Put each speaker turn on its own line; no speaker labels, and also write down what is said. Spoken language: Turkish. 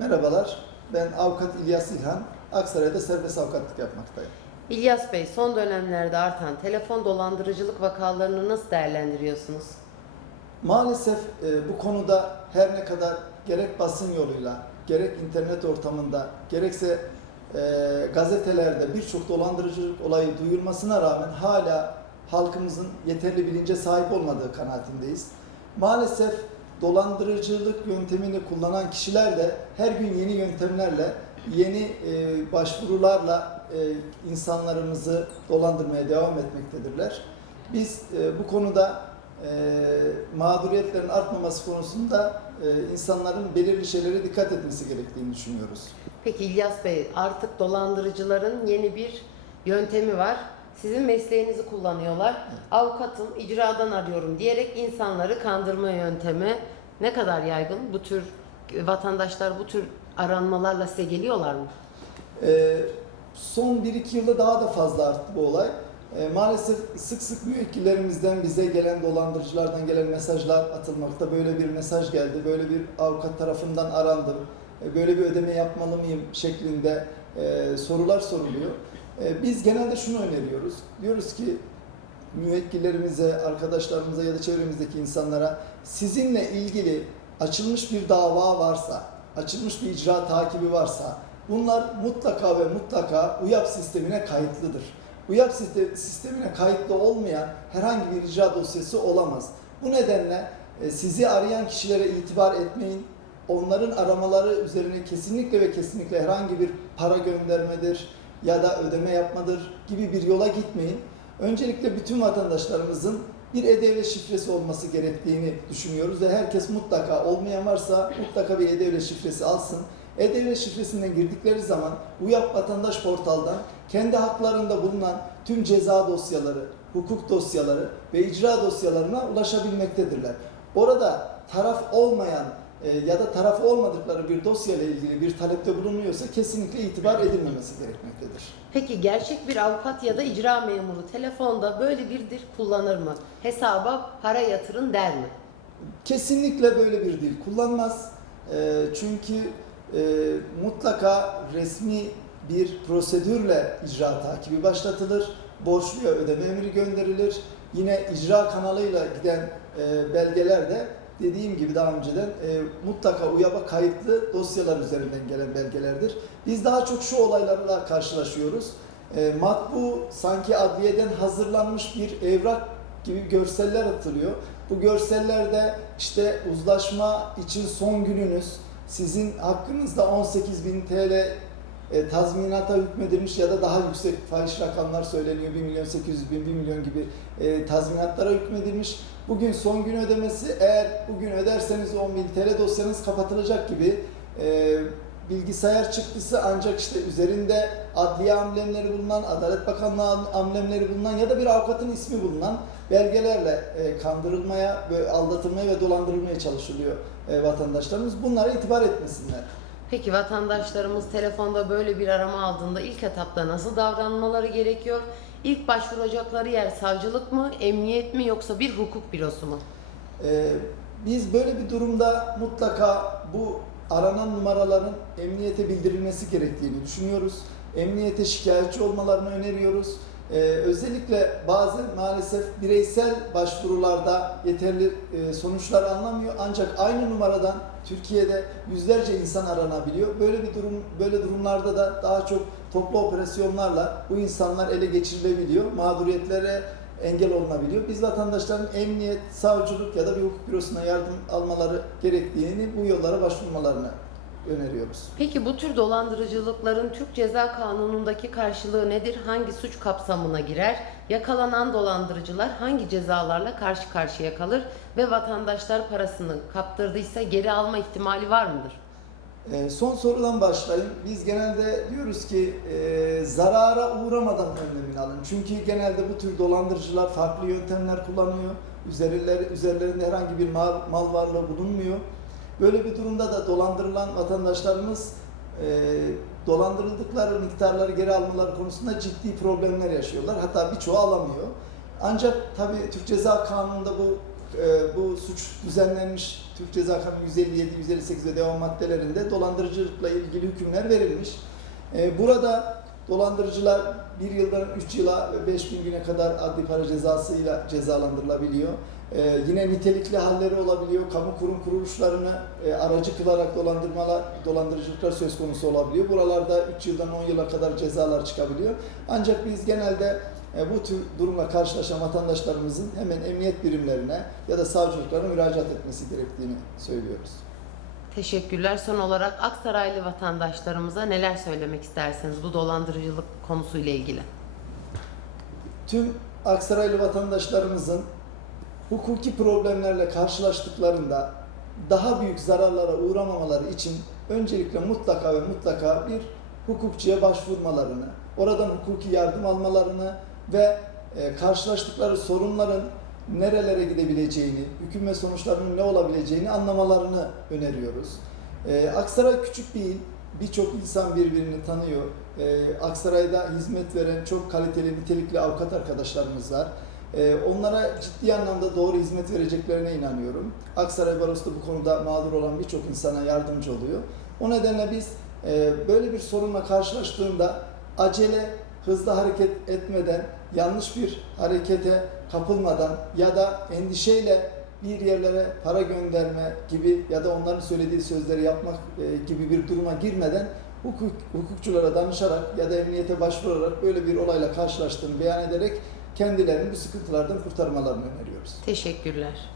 Merhabalar, ben avukat İlyas İlhan. Aksaray'da serbest avukatlık yapmaktayım.
İlyas Bey, son dönemlerde artan telefon dolandırıcılık vakalarını nasıl değerlendiriyorsunuz?
Maalesef e, bu konuda her ne kadar gerek basın yoluyla, gerek internet ortamında, gerekse e, gazetelerde birçok dolandırıcılık olayı duyulmasına rağmen hala halkımızın yeterli bilince sahip olmadığı kanaatindeyiz. Maalesef dolandırıcılık yöntemini kullanan kişiler de her gün yeni yöntemlerle, yeni e, başvurularla e, insanlarımızı dolandırmaya devam etmektedirler. Biz e, bu konuda e, mağduriyetlerin artmaması konusunda e, insanların belirli şeylere dikkat etmesi gerektiğini düşünüyoruz.
Peki İlyas Bey, artık dolandırıcıların yeni bir yöntemi var. Sizin mesleğinizi kullanıyorlar. Avukatım, icradan arıyorum diyerek insanları kandırma yöntemi ne kadar yaygın? Bu tür vatandaşlar bu tür aranmalarla size geliyorlar mı?
E, son 1-2 yılda daha da fazla arttı bu olay. E, maalesef sık sık müvekkillerimizden bize gelen dolandırıcılardan gelen mesajlar atılmakta. Böyle bir mesaj geldi, böyle bir avukat tarafından arandım, e, böyle bir ödeme yapmalı mıyım şeklinde e, sorular soruluyor. E, biz genelde şunu öneriyoruz. Diyoruz ki müvekkillerimize, arkadaşlarımıza ya da çevremizdeki insanlara sizinle ilgili açılmış bir dava varsa, açılmış bir icra takibi varsa bunlar mutlaka ve mutlaka UYAP sistemine kayıtlıdır. UYAP siste- sistemine kayıtlı olmayan herhangi bir icra dosyası olamaz. Bu nedenle e, sizi arayan kişilere itibar etmeyin. Onların aramaları üzerine kesinlikle ve kesinlikle herhangi bir para göndermedir ya da ödeme yapmadır gibi bir yola gitmeyin. Öncelikle bütün vatandaşlarımızın bir e-devlet şifresi olması gerektiğini düşünüyoruz ve herkes mutlaka olmayan varsa mutlaka bir e-devlet şifresi alsın. E-devlet şifresinden girdikleri zaman UYAP Vatandaş Portal'dan kendi haklarında bulunan tüm ceza dosyaları, hukuk dosyaları ve icra dosyalarına ulaşabilmektedirler. Orada taraf olmayan e, ya da taraf olmadıkları bir dosya ile ilgili bir talepte bulunuyorsa kesinlikle itibar edilmemesi gerekmektedir.
Peki gerçek bir avukat ya da icra memuru telefonda böyle bir dil kullanır mı? Hesaba para yatırın der mi?
Kesinlikle böyle bir dil kullanmaz. Ee, çünkü e, mutlaka resmi bir prosedürle icra takibi başlatılır. Borçluya ödeme emri gönderilir. Yine icra kanalıyla giden e, belgeler de dediğim gibi daha önceden e, mutlaka UYAP'a kayıtlı dosyalar üzerinden gelen belgelerdir. Biz daha çok şu olaylarla karşılaşıyoruz. E, matbu sanki adliyeden hazırlanmış bir evrak gibi görseller atılıyor. Bu görsellerde işte uzlaşma için son gününüz, sizin hakkınızda 18.000 TL e, tazminata hükmedilmiş ya da daha yüksek fahiş rakamlar söyleniyor. 1 milyon 800 bin, 1 milyon gibi e, tazminatlara hükmedilmiş. Bugün son gün ödemesi eğer bugün öderseniz 10 bin TL dosyanız kapatılacak gibi e, bilgisayar çıktısı ancak işte üzerinde adliye amblemleri bulunan, Adalet Bakanlığı amblemleri bulunan ya da bir avukatın ismi bulunan belgelerle e, kandırılmaya ve aldatılmaya ve dolandırılmaya çalışılıyor e, vatandaşlarımız. Bunlara itibar etmesinler.
Peki vatandaşlarımız telefonda böyle bir arama aldığında ilk etapta nasıl davranmaları gerekiyor? İlk başvuracakları yer savcılık mı, emniyet mi yoksa bir hukuk bürosu mu?
Ee, biz böyle bir durumda mutlaka bu aranan numaraların emniyete bildirilmesi gerektiğini düşünüyoruz. Emniyete şikayetçi olmalarını öneriyoruz. Ee, özellikle bazı maalesef bireysel başvurularda yeterli e, sonuçlar alınamıyor. Ancak aynı numaradan Türkiye'de yüzlerce insan aranabiliyor. Böyle bir durum, böyle durumlarda da daha çok toplu operasyonlarla bu insanlar ele geçirilebiliyor. Mağduriyetlere engel olunabiliyor. Biz vatandaşların emniyet, savcılık ya da bir hukuk bürosuna yardım almaları gerektiğini, bu yollara başvurmalarını öneriyoruz.
Peki bu tür dolandırıcılıkların Türk Ceza Kanunu'ndaki karşılığı nedir? Hangi suç kapsamına girer? Yakalanan dolandırıcılar hangi cezalarla karşı karşıya kalır ve vatandaşlar parasını kaptırdıysa geri alma ihtimali var mıdır?
Ee, son sorudan başlayayım. Biz genelde diyoruz ki e, zarara uğramadan önlemini alın. Çünkü genelde bu tür dolandırıcılar farklı yöntemler kullanıyor. Üzerler, üzerlerinde herhangi bir mal, mal varlığı bulunmuyor. Böyle bir durumda da dolandırılan vatandaşlarımız e, dolandırıldıkları miktarları geri almaları konusunda ciddi problemler yaşıyorlar. Hatta birçoğu alamıyor. Ancak tabii Türk Ceza Kanunu'nda bu e, bu suç düzenlenmiş Türk Ceza Kanunu 157, 158 ve devam maddelerinde dolandırıcılıkla ilgili hükümler verilmiş. E, burada dolandırıcılar bir yıldan 3 yıla ve 5 bin güne kadar adli para cezasıyla cezalandırılabiliyor. E, yine nitelikli halleri olabiliyor. Kamu kurum kuruluşlarını e, aracı kılarak dolandırmalar, dolandırıcılıklar söz konusu olabiliyor. Buralarda 3 yıldan 10 yıla kadar cezalar çıkabiliyor. Ancak biz genelde e, bu tür durumla karşılaşan vatandaşlarımızın hemen emniyet birimlerine ya da savcılıklara müracaat etmesi gerektiğini söylüyoruz.
Teşekkürler. Son olarak Aksaraylı vatandaşlarımıza neler söylemek istersiniz bu dolandırıcılık konusuyla ilgili?
Tüm Aksaraylı vatandaşlarımızın hukuki problemlerle karşılaştıklarında daha büyük zararlara uğramamaları için öncelikle mutlaka ve mutlaka bir hukukçuya başvurmalarını, oradan hukuki yardım almalarını ve e, karşılaştıkları sorunların nerelere gidebileceğini, hüküm ve sonuçlarının ne olabileceğini anlamalarını öneriyoruz. E, Aksaray küçük değil, birçok insan birbirini tanıyor. E, Aksaray'da hizmet veren çok kaliteli, nitelikli avukat arkadaşlarımız var. E, onlara ciddi anlamda doğru hizmet vereceklerine inanıyorum. Aksaray Barosu da bu konuda mağdur olan birçok insana yardımcı oluyor. O nedenle biz e, böyle bir sorunla karşılaştığında acele, hızlı hareket etmeden, yanlış bir harekete kapılmadan ya da endişeyle bir yerlere para gönderme gibi ya da onların söylediği sözleri yapmak e, gibi bir duruma girmeden hukuk, hukukçulara danışarak ya da emniyete başvurarak böyle bir olayla karşılaştığını beyan ederek kendilerini bu sıkıntılardan kurtarmalarını öneriyoruz.
Teşekkürler.